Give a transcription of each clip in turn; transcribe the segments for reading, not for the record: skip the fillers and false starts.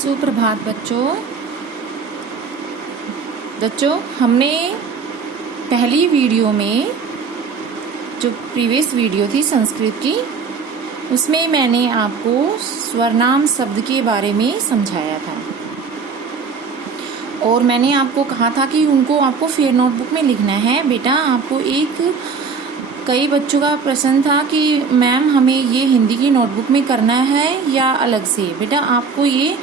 सुप्रभात बच्चों हमने पहली वीडियो में जो प्रीवियस वीडियो थी संस्कृत की, उसमें मैंने आपको स्वरनाम शब्द के बारे में समझाया था और मैंने आपको कहा था कि उनको आपको फेयर नोटबुक में लिखना है। बेटा आपको कई बच्चों का प्रश्न था कि मैम हमें ये हिंदी की नोटबुक में करना है या अलग से। बेटा आपको ये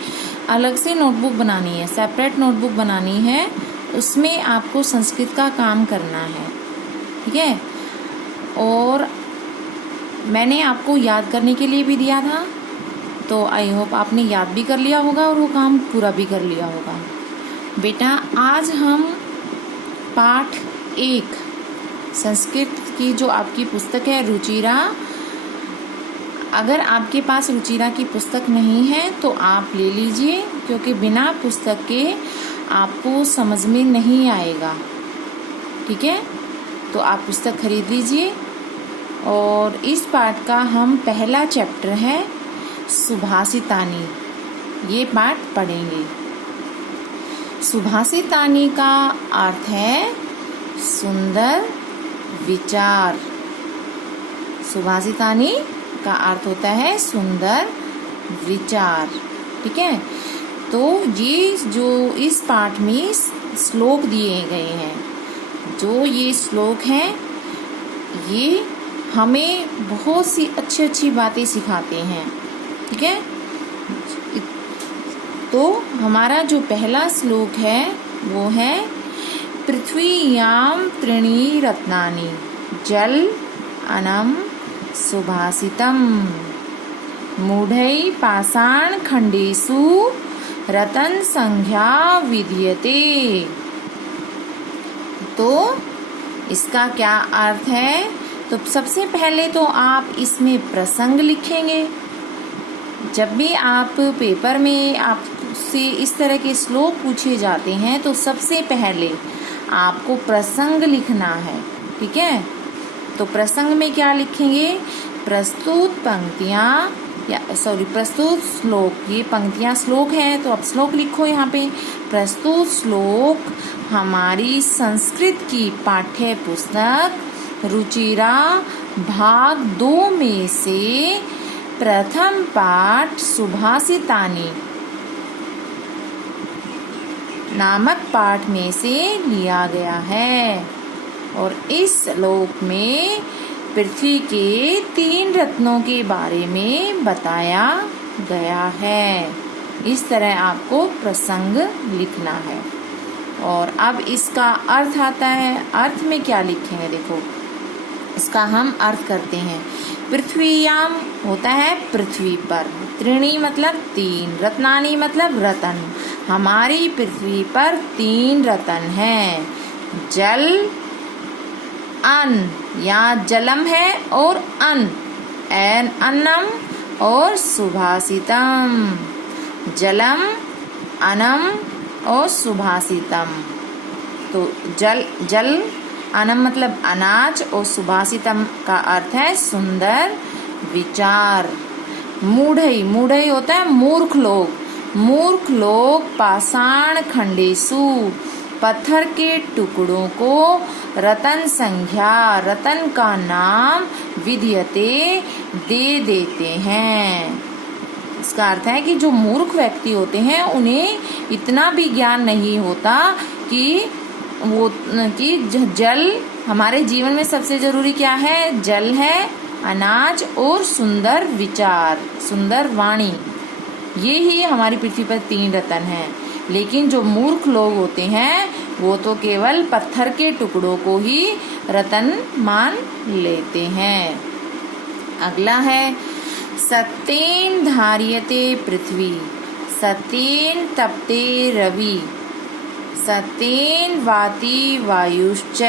अलग से नोटबुक बनानी है, सेपरेट नोटबुक बनानी है, उसमें आपको संस्कृत का काम करना है, ठीक है। और मैंने आपको याद करने के लिए भी दिया था, तो आई होप आपने याद भी कर लिया होगा और वो काम पूरा भी कर लिया होगा। बेटा आज हम पाठ 1 संस्कृत की जो आपकी पुस्तक है रुचिरा, अगर आपके पास रुचिरा की पुस्तक नहीं है तो आप ले लीजिए, क्योंकि बिना पुस्तक के आपको समझ में नहीं आएगा, ठीक है। तो आप पुस्तक खरीद लीजिए। और इस पाठ का हम पहला चैप्टर है सुभाषितानी, ये पाठ पढ़ेंगे। सुभाषितानी का अर्थ है सुंदर विचार। सुभाषितानी का अर्थ होता है सुंदर विचार, ठीक है। तो ये जो इस पाठ में श्लोक दिए गए हैं, जो ये श्लोक हैं, ये हमें बहुत सी अच्छी अच्छी बातें सिखाते हैं, ठीक है। तो हमारा जो पहला श्लोक है वो है पृथ्वीयां त्रीणि रत्नानि जल अनम सुभाषितम मूढ़ै पाषाण खंडेषु रतन संज्ञा विधीयते। तो इसका क्या अर्थ है? तो सबसे पहले तो आप इसमें प्रसंग लिखेंगे। जब भी आप पेपर में आपसे इस तरह के श्लोक पूछे जाते हैं तो सबसे पहले आपको प्रसंग लिखना है, ठीक है। तो प्रसंग में क्या लिखेंगे? प्रस्तुत श्लोक, ये पंक्तियां श्लोक है तो अब श्लोक लिखो यहाँ पे। प्रस्तुत श्लोक हमारी संस्कृत की पाठ्य पुस्तक रुचिरा भाग 2 में से प्रथम पाठ सुभाषितानी नामक पाठ में से लिया गया है। और इस श्लोक में पृथ्वी के 3 रत्नों के बारे में बताया गया है। इस तरह आपको प्रसंग लिखना है। और अब इसका अर्थ आता है। अर्थ में क्या लिखेंगे? देखो इसका हम अर्थ करते हैं। पृथ्वीयाम होता है पृथ्वी पर, त्रीणि मतलब 3, रत्नानि मतलब रतन। हमारी पृथ्वी पर 3 रतन हैं। जल, अन्न या जलम है और अन्नम और सुभाषितम। जलम, अन्नम और सुभाषितम। तो जल अनम मतलब अनाज और सुभाषितम का अर्थ है सुंदर विचार। मूढ़ई होता है मूर्ख लोग पाषाण खंडेषु पत्थर के टुकड़ों को रतन संज्ञा, रतन का नाम विधीयते दे देते हैं। इसका अर्थ है कि जो मूर्ख व्यक्ति होते हैं उन्हें इतना भी ज्ञान नहीं होता कि जल हमारे जीवन में सबसे जरूरी क्या है? जल है, अनाज और सुंदर विचार, सुंदर वाणी। ये ही हमारी पृथ्वी पर 3 रतन हैं। लेकिन जो मूर्ख लोग होते हैं वो तो केवल पत्थर के टुकड़ों को ही रतन मान लेते हैं। अगला है सत्येन धार्यते पृथ्वी, सत्येन तपते रवि, सत्येन वाति वायुश्च,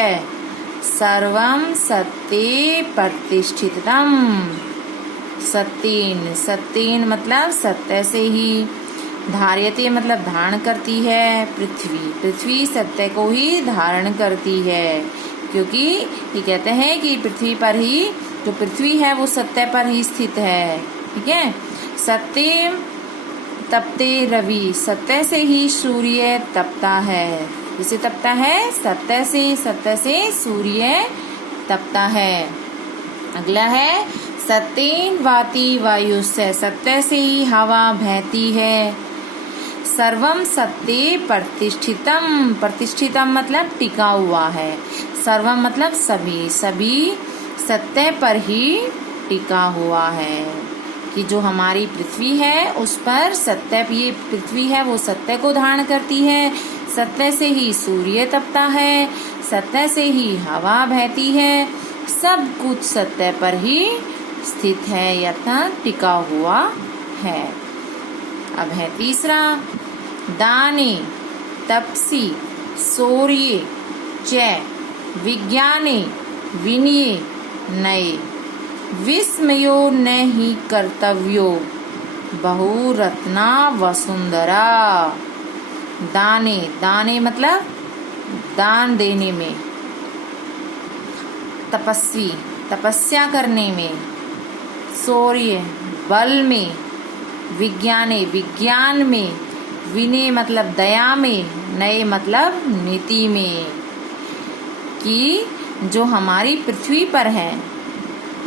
सर्वं सत्ये प्रतिष्ठितम्। सत्येन मतलब सत्य से ही, धार्यते मतलब धारण करती है, पृथ्वी सत्य को ही धारण करती है। क्योंकि ये कहते हैं कि पृथ्वी पर ही, जो पृथ्वी है वो सत्य पर ही स्थित है, ठीक है। सत्य तपते रवि, सत्य से ही सूर्य तपता है। जिसे तपता है सत्य से सूर्य तपता है। अगला है सत्येन वाति वायुस्य, सत्य से ही हवा बहती है। सर्वम सत्ये प्रतिष्ठितम, प्रतिष्ठितम मतलब टिका हुआ है। सर्वम मतलब सभी, सभी सत्य पर ही टिका हुआ है। कि जो हमारी पृथ्वी है उस पर सत्य, ये पृथ्वी है वो सत्य को धारण करती है। सत्य से ही सूर्य तपता है, सत्य से ही हवा बहती है। सब कुछ सत्य पर ही स्थित है या टिका हुआ है। अब है तीसरा, दाने तपसी शौर्ये च विज्ञाने विनये नये, विस्मयो न ही कर्तव्यो बहुरत्ना वसुंधरा। दाने, दाने मतलब दान देने में, तपस्वी तपस्या करने में, शौर्य बल में, विज्ञाने विज्ञान में, विनय मतलब दया में, नए मतलब नीति में। कि जो हमारी पृथ्वी पर है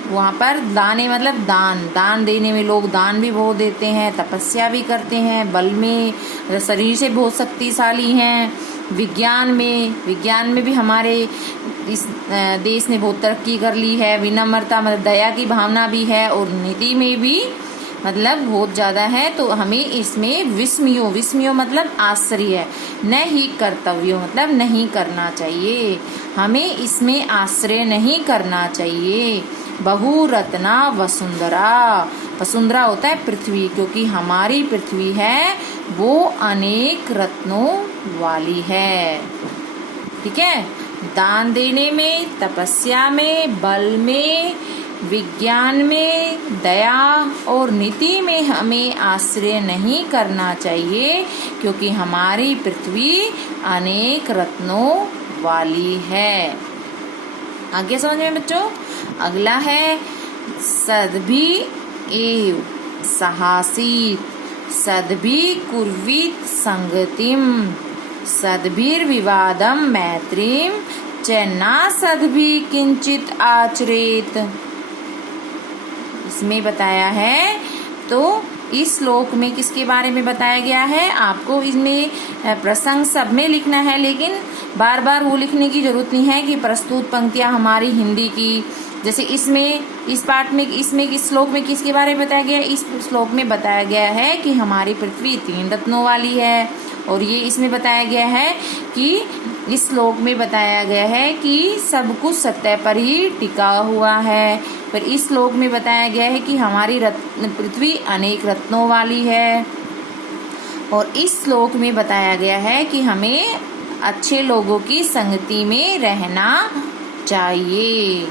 वहाँ पर दाने मतलब दान, दान देने में लोग दान भी बहुत देते हैं, तपस्या भी करते हैं, बल में शरीर से बहुत शक्तिशाली हैं। विज्ञान में भी हमारे इस देश ने बहुत तरक्की कर ली है। विनम्रता मतलब दया की भावना भी है, और नीति में भी मतलब बहुत ज़्यादा है। तो हमें इसमें विस्मयो मतलब आश्चर्य, न ही कर्तव्यो मतलब नहीं करना चाहिए, हमें इसमें आश्रय नहीं करना चाहिए। बहुरत्ना वसुंधरा, वसुंधरा होता है पृथ्वी, क्योंकि हमारी पृथ्वी है वो अनेक रत्नों वाली है। ठीक है, दान देने में, तपस्या में, बल में, विज्ञान में, दया और नीति में हमें आश्रय नहीं करना चाहिए, क्योंकि हमारी पृथ्वी अनेक रत्नों वाली है। आगे समझ में बच्चों। अगला है सद्भि एव साहसीत, सद्भि कुर्वीत संगतिम, सद्भिर्विवादम मैत्रीम च न सद्भि किंचित आचरेत। इसमें बताया है, तो इस श्लोक में किसके बारे में बताया गया है, आपको इसमें प्रसंग सब में लिखना है, लेकिन बार बार वो लिखने की जरूरत नहीं है कि प्रस्तुत पंक्तियां हमारी हिंदी की। जैसे इसमें इस पाठ में इस श्लोक में किसके बारे में बताया गया है, इस श्लोक में बताया गया है कि हमारी पृथ्वी 3 रत्नों वाली है। और ये इसमें बताया गया है कि इस श्लोक में बताया गया है कि सब कुछ सत्य पर ही टिका हुआ है। पर इस श्लोक में बताया गया है कि हमारी पृथ्वी अनेक रत्नों वाली है। और इस श्लोक में बताया गया है कि हमें अच्छे लोगों की संगति में रहना चाहिए।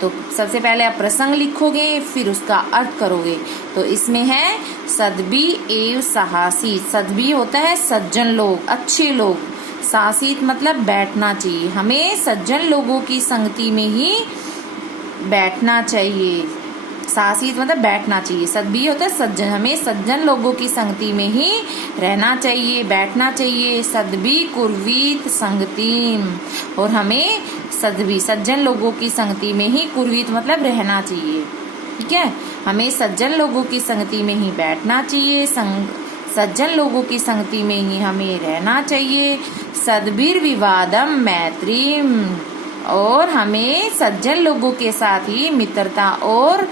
तो सबसे पहले आप प्रसंग लिखोगे, फिर उसका अर्थ करोगे। तो इसमें है सद्भि एव साहसी, सद्भि होता है सज्जन लोग, अच्छे लोग, साहसित मतलब बैठना चाहिए, हमें सज्जन लोगों की संगति में ही बैठना चाहिए। साहसित मतलब बैठना चाहिए, सद्भि होता है सज्जन, हमें सज्जन लोगों की संगति में ही रहना चाहिए, बैठना चाहिए। सद्भि कुर्वीत संगतिम, और हमें सद्भि सज्जन लोगों की संगति में ही, कुर्वीत मतलब रहना चाहिए। ठीक है, हमें सज्जन लोगों की संगति में ही बैठना चाहिए, सज्जन लोगों की संगति में ही हमें रहना चाहिए। सद्भिर्विवादम मैत्रीम, और हमें सज्जन लोगों के साथ ही मित्रता और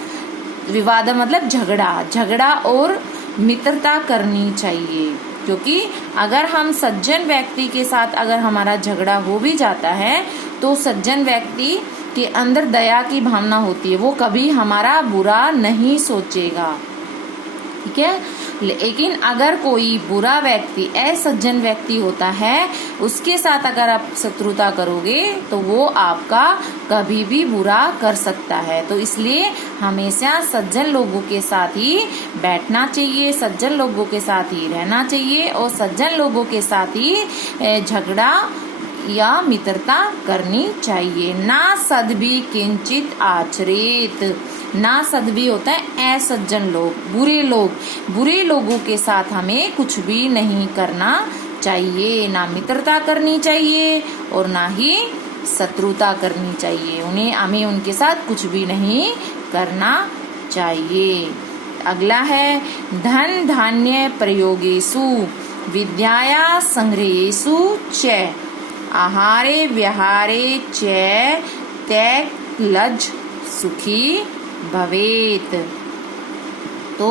विवाद मतलब झगड़ा और मित्रता करनी चाहिए। क्योंकि अगर हम सज्जन व्यक्ति के साथ अगर हमारा झगड़ा हो भी जाता है, तो सज्जन व्यक्ति के अंदर दया की भावना होती है, वो कभी हमारा बुरा नहीं सोचेगा। ठीक है, लेकिन अगर कोई बुरा व्यक्ति, असज्जन व्यक्ति होता है, उसके साथ अगर आप शत्रुता करोगे तो वो आपका कभी भी बुरा कर सकता है। तो इसलिए हमेशा सज्जन लोगों के साथ ही बैठना चाहिए, सज्जन लोगों के साथ ही रहना चाहिए, और सज्जन लोगों के साथ ही झगड़ा या मित्रता करनी चाहिए। ना सद्भि किंचित आचरेत, ना सद्भि होता है असज्जन लोग, बुरे लोगों के साथ हमें कुछ भी नहीं करना चाहिए, ना मित्रता करनी चाहिए और ना ही शत्रुता करनी चाहिए, हमें उनके साथ कुछ भी नहीं करना चाहिए। अगला है धन धान्य प्रयोगेषु विद्याया संग्रहेषु च आहारे व्यहारे च त्याग लज्ज सुखी भवेत। तो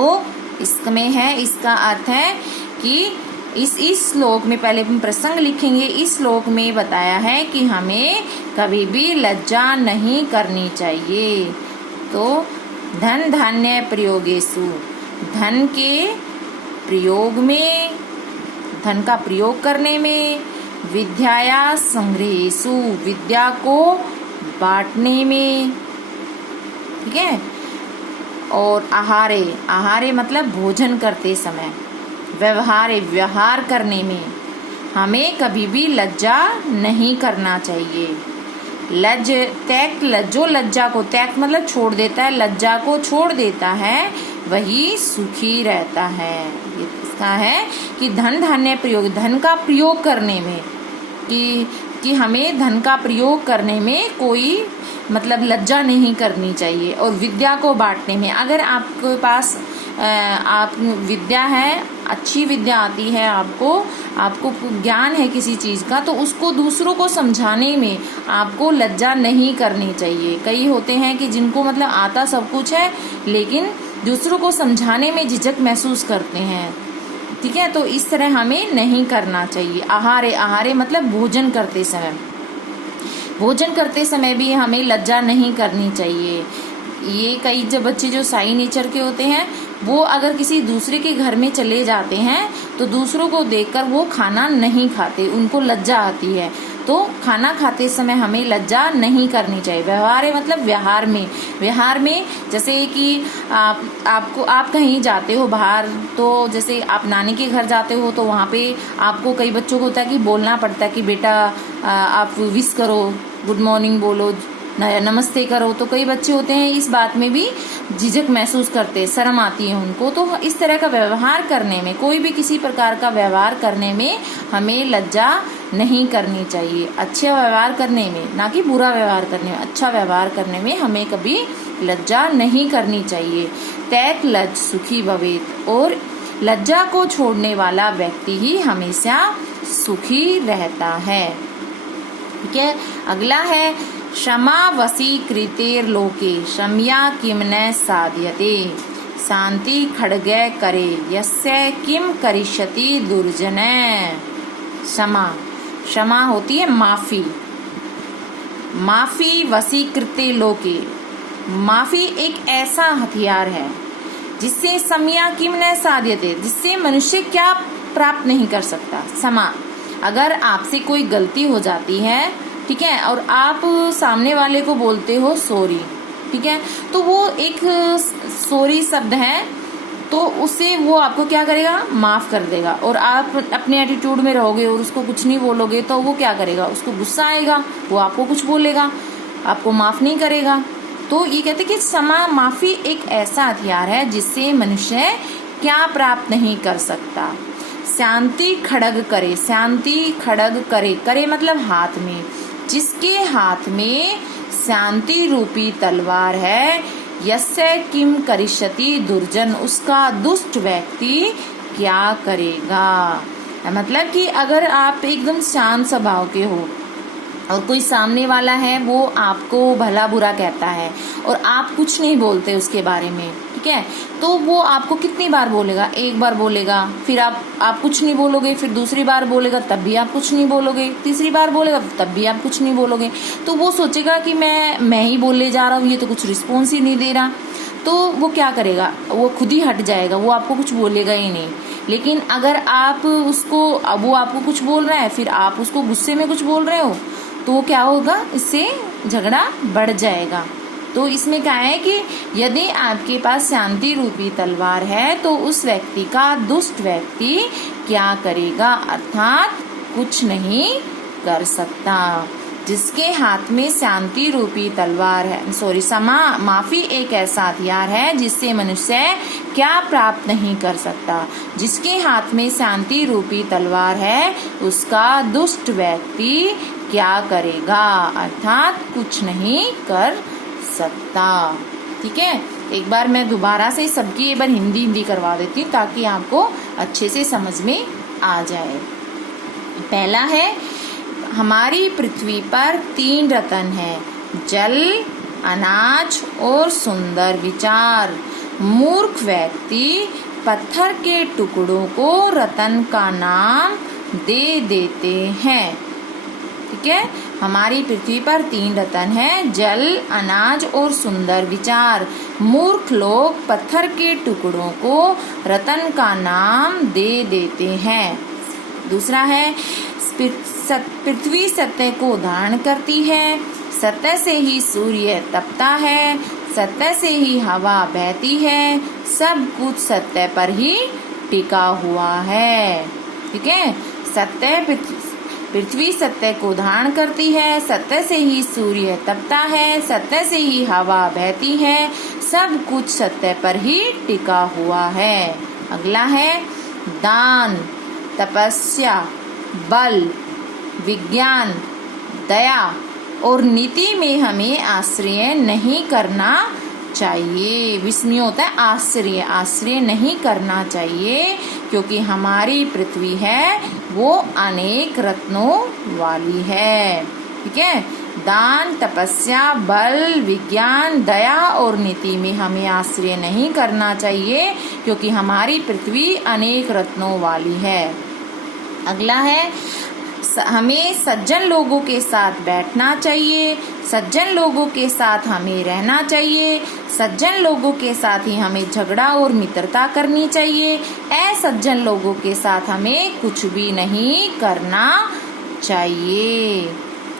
इसमें है, इसका अर्थ है कि इस श्लोक में, पहले हम प्रसंग लिखेंगे, इस श्लोक में बताया है कि हमें कभी भी लज्जा नहीं करनी चाहिए। तो धन धान्य प्रयोगेषु, धन के प्रयोग में, धन का प्रयोग करने में, विद्याया संग्रहेषु, विद्या को बांटने में, ठीक है, और आहारे मतलब भोजन करते समय, व्यवहार करने में हमें कभी भी लज्जा नहीं करना चाहिए। जो लज्जा को, त्याग मतलब छोड़ देता है, लज्जा को छोड़ देता है, वही सुखी रहता है। ये इसका है कि धन धान्य प्रयोग, धन का प्रयोग करने में, कि हमें धन का प्रयोग करने में कोई मतलब लज्जा नहीं करनी चाहिए, और विद्या को बांटने में, अगर आपके पास आप विद्या है, अच्छी विद्या आती है, आपको ज्ञान है किसी चीज़ का, तो उसको दूसरों को समझाने में आपको लज्जा नहीं करनी चाहिए। कई होते हैं कि जिनको मतलब आता सब कुछ है लेकिन दूसरों को समझाने में झिझक महसूस करते हैं, ठीक है, तो इस तरह हमें नहीं करना चाहिए। आहारे मतलब भोजन करते समय भी हमें लज्जा नहीं करनी चाहिए। ये कई जो बच्चे जो साई नेचर के होते हैं, वो अगर किसी दूसरे के घर में चले जाते हैं तो दूसरों को देखकर वो खाना नहीं खाते, उनको लज्जा आती है। तो खाना खाते समय हमें लज्जा नहीं करनी चाहिए। मतलब व्यवहार में जैसे कि आप कहीं जाते हो बाहर, तो जैसे आप नानी के घर जाते हो तो वहाँ पे आपको, कई बच्चों को होता है कि बोलना पड़ता है कि बेटा आप विश करो, गुड मॉर्निंग बोलो, नमस्ते करो। तो कई बच्चे होते हैं इस बात में भी झिझक महसूस करते, शर्म आती है उनको। तो इस तरह का व्यवहार करने में, कोई भी किसी प्रकार का व्यवहार करने में हमें लज्जा नहीं करनी चाहिए। अच्छा व्यवहार करने में, ना कि बुरा व्यवहार करने में, अच्छा व्यवहार करने में हमें कभी लज्जा नहीं करनी चाहिए। त्याग लज्ज सुखी भवेत, और लज्जा को छोड़ने वाला व्यक्ति ही हमेशा सुखी रहता है, ठीक है। अगला है क्षमा वशीकृतेर लोके क्षम्या किम न साध्यते शांति खड्गे करे यस्य किम करिष्यति दुर्जन। क्षमा होती है माफी वशीकृते लोके, माफी एक ऐसा हथियार है जिससे क्षम्या किम न साध्यते, जिससे मनुष्य क्या प्राप्त नहीं कर सकता। क्षमा, अगर आपसे कोई गलती हो जाती है, ठीक है, और आप सामने वाले को बोलते हो सॉरी, ठीक है, तो वो एक सॉरी शब्द है, तो उससे वो आपको क्या करेगा, माफ कर देगा। और आप अपने एटीट्यूड में रहोगे और उसको कुछ नहीं बोलोगे तो वो क्या करेगा, उसको गुस्सा आएगा, वो आपको कुछ बोलेगा, आपको माफ नहीं करेगा। तो ये कहते कि क्षमा, माफी एक ऐसा हथियार है जिससे मनुष्य क्या प्राप्त नहीं कर सकता। शांति खड्ग करे, शांति खड्ग करे मतलब हाथ में, जिसके हाथ में शांति रूपी तलवार है, यस्य किम करिष्यति दुर्जन, उसका दुष्ट व्यक्ति क्या करेगा। मतलब कि अगर आप एकदम शांत स्वभाव के हो और कोई सामने वाला है वो आपको भला बुरा कहता है और आप कुछ नहीं बोलते उसके बारे में, ठीक है, तो वो आपको कितनी बार बोलेगा, एक बार बोलेगा, फिर आप कुछ नहीं बोलोगे, फिर दूसरी बार बोलेगा तब भी आप कुछ नहीं बोलोगे, तीसरी बार बोलेगा तब भी आप कुछ नहीं बोलोगे। तो वो सोचेगा कि मैं ही बोलने जा रहा हूँ, ये तो कुछ रिस्पॉन्स ही नहीं दे रहा, तो वो क्या करेगा, वो खुद ही हट जाएगा, वो आपको कुछ बोलेगा ही नहीं। लेकिन अगर वो आपको कुछ बोल रहा है, फिर आप उसको गुस्से में कुछ बोल रहे हो, तो क्या होगा, इससे झगड़ा बढ़ जाएगा। तो इसमें क्या है कि यदि आपके पास शांति रूपी तलवार है तो उस व्यक्ति का दुष्ट व्यक्ति क्या करेगा, अर्थात कुछ नहीं कर सकता। जिसके हाथ में शांति रूपी तलवार है, माफी एक ऐसा हथियार है जिससे मनुष्य क्या प्राप्त नहीं कर सकता। जिसके हाथ में शांति रूपी तलवार है उसका दुष्ट व्यक्ति क्या करेगा, अर्थात कुछ नहीं कर सकता। ठीक है, एक बार मैं दोबारा से सबकी एक बार हिंदी करवा देती हूँ ताकि आपको अच्छे से समझ में आ जाए। पहला है, हमारी पृथ्वी पर 3 रत्न हैं, जल, अनाज और सुंदर विचार। मूर्ख व्यक्ति पत्थर के टुकड़ों को रत्न का नाम दे देते हैं। ठीक है, हमारी पृथ्वी पर 3 रत्न हैं, जल, अनाज और सुंदर विचार। मूर्ख लोग पत्थर के टुकड़ों को रत्न का नाम दे देते हैं। दूसरा है, पृथ्वी सत्य को धारण करती है, सत्य से ही सूर्य तपता है, सत्य से ही हवा बहती है, सब कुछ सत्य पर ही टिका हुआ है। ठीक है, पृथ्वी सत्य को धारण करती है, सत्य से ही सूर्य तपता है, सत्य से ही हवा बहती है, सब कुछ सत्य पर ही टिका हुआ है। अगला है, दान, तपस्या, बल, विज्ञान, दया और नीति में हमें आश्रय नहीं करना चाहिए। विस्मय होता है आश्रय नहीं करना चाहिए, क्योंकि हमारी पृथ्वी है वो अनेक रत्नों वाली है। ठीक है, दान, तपस्या, बल, विज्ञान, दया और नीति में हमें आश्रय नहीं करना चाहिए, क्योंकि हमारी पृथ्वी अनेक रत्नों वाली है। अगला है, हमें सज्जन लोगों के साथ बैठना चाहिए, सज्जन लोगों के साथ हमें रहना चाहिए, सज्जन लोगों के साथ ही हमें झगड़ा और मित्रता करनी चाहिए, असज्जन लोगों के साथ हमें कुछ भी नहीं करना चाहिए।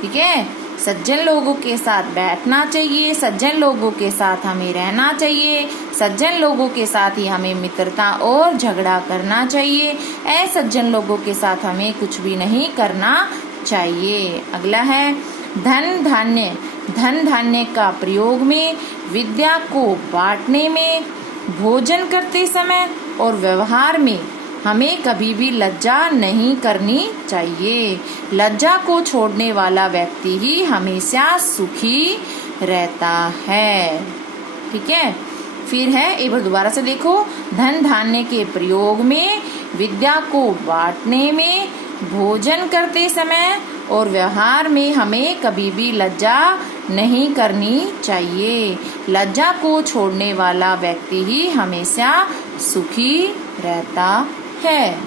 ठीक है, सज्जन लोगों के साथ बैठना चाहिए, सज्जन लोगों के साथ हमें रहना चाहिए, सज्जन लोगों के साथ ही हमें मित्रता और झगड़ा करना चाहिए, असज्जन लोगों के साथ हमें कुछ भी नहीं करना चाहिए। अगला है, धन धान्य का प्रयोग में, विद्या को बांटने में, भोजन करते समय और व्यवहार में हमें कभी भी लज्जा नहीं करनी चाहिए। लज्जा को छोड़ने वाला व्यक्ति ही हमेशा सुखी रहता है। ठीक है, फिर है, एक बार दोबारा से देखो, धन धान्य के प्रयोग में, विद्या को बांटने में, भोजन करते समय और व्यवहार में हमें कभी भी लज्जा नहीं करनी चाहिए। लज्जा को छोड़ने वाला व्यक्ति ही हमेशा सुखी रहता है।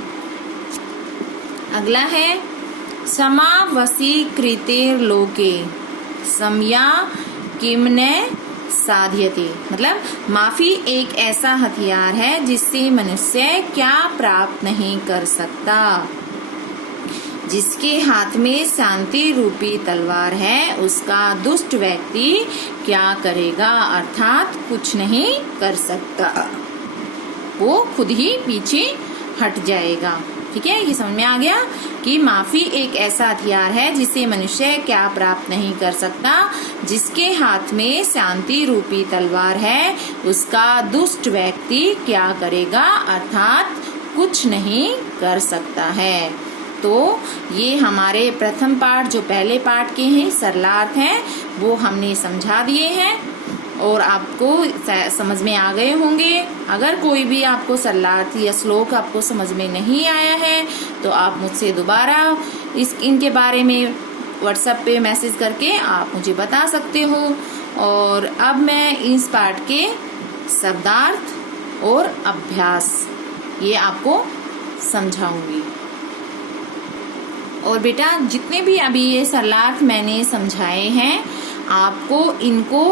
अगला है, समावशीकृतेर्लोके समया किम्ने साध्यते, मतलब माफी एक ऐसा हथियार है जिससे मनुष्य क्या प्राप्त नहीं कर सकता। जिसके हाथ में शांति रूपी तलवार है उसका दुष्ट व्यक्ति क्या करेगा, अर्थात कुछ नहीं कर सकता, वो खुद ही पीछे हट जाएगा। ठीक है, ये समझ में आ गया कि माफी एक ऐसा हथियार है जिससे मनुष्य क्या प्राप्त नहीं कर सकता। जिसके हाथ में शांति रूपी तलवार है उसका दुष्ट व्यक्ति क्या करेगा, अर्थात कुछ नहीं कर सकता है। तो ये हमारे प्रथम पाठ जो पहले पाठ के हैं सरलार्थ हैं वो हमने समझा दिए हैं और आपको समझ में आ गए होंगे। अगर कोई भी आपको सरलार्थ या श्लोक आपको समझ में नहीं आया है तो आप मुझसे दोबारा इनके बारे में व्हाट्सएप पे मैसेज करके आप मुझे बता सकते हो। और अब मैं इस पाठ के शब्दार्थ और अभ्यास ये आपको समझाऊंगी। और बेटा जितने भी अभी ये सरलार्थ मैंने समझाए हैं आपको इनको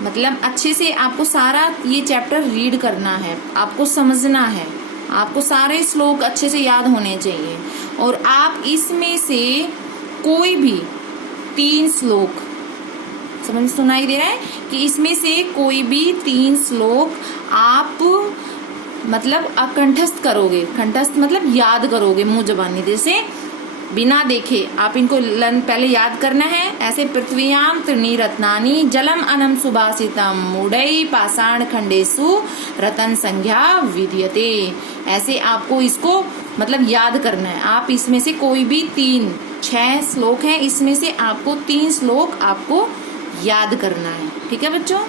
मतलब अच्छे से आपको सारा ये चैप्टर रीड करना है, आपको समझना है, आपको सारे श्लोक अच्छे से याद होने चाहिए। और आप इसमें से कोई भी 3 श्लोक समझ सुनाई दे रहा है कि इसमें से कोई भी 3 श्लोक आप मतलब कंठस्थ करोगे, कंठस्थ मतलब याद करोगे मुंह जबानी, जैसे बिना देखे आप इनको पहले याद करना है। ऐसे पृथ्व्याम त्रीणि रत्नानि जलम अनम सुभाषितम मूढ़ै पाषाण खंडेषु रतन संज्ञा विद्यते। ऐसे आपको इसको मतलब याद करना है। आप इसमें से कोई भी 6 श्लोक हैं, इसमें से आपको 3 श्लोक आपको याद करना है। ठीक है बच्चों।